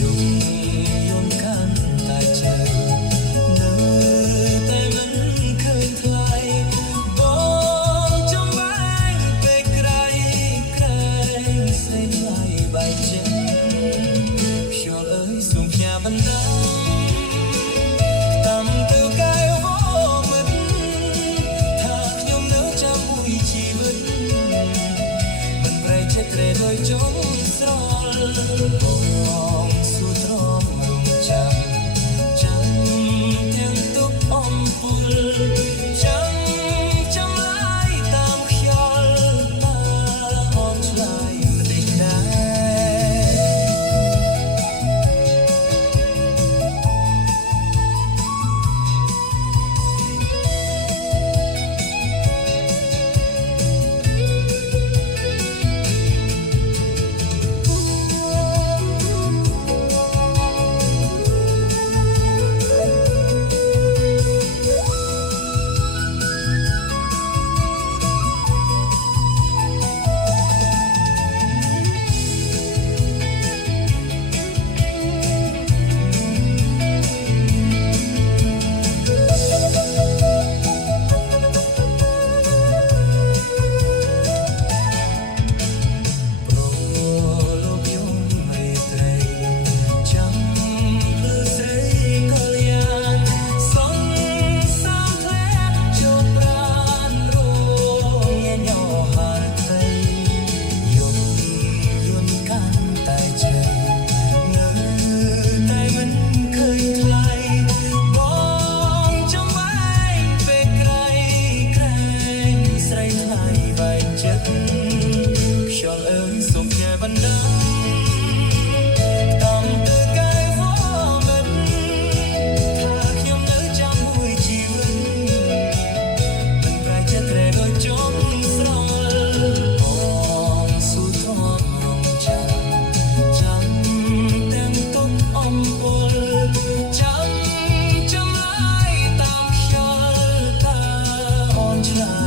យំយន់កាន់តែជ្រៅនៅតែមិនឃើញថ្លៃបងចំបែកពេលក្រៃក្រែងស្រីថ្លៃបែកចិត្តខ្យល់អើយសូមផ្ញើបណ្ដាតាមទៅកាយវមិតថាខ្ញុំនៅចាំមួយជីវិតមិនប្រែកចិត្តត្រេដោយចង់ស្រលបងសួរទ្រាំរំចាំចាំទាំងទុកអំពុលចាំចាំឡាយតាមខ្យល់តាអនឆ្លាយមិនដេញដែរបណ្ដាតាមទៅកាយវមិតថាខ្ញុំនៅចាំមួយជីវិតមិនប្រែកចិត្តត្រេដោយចង់ស្រលបងសួរទ្រាំរំចាំចាំទាំងទុកអំពុលចាំចាំឡាយតាមខ្យល់តាអនឆ្លា